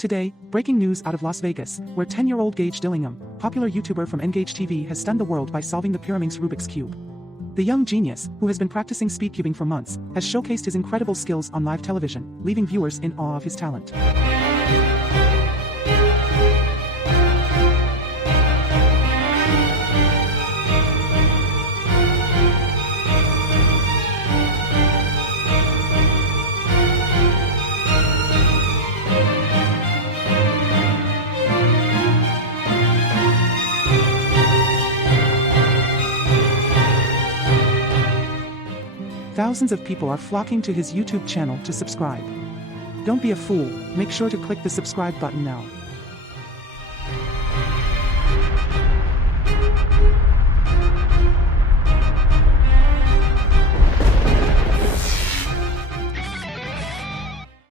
Today, breaking news out of Las Vegas, where 10-year-old Gage, popular YouTuber from Gage TV, has stunned the world by solving the Pyraminx Rubik's Cube. The young genius, who has been practicing speedcubing for months, has showcased his incredible skills on live television, leaving viewers in awe of his talent. Thousands of people are flocking to his YouTube channel to subscribe. Don't be a fool, make sure to click the subscribe button now.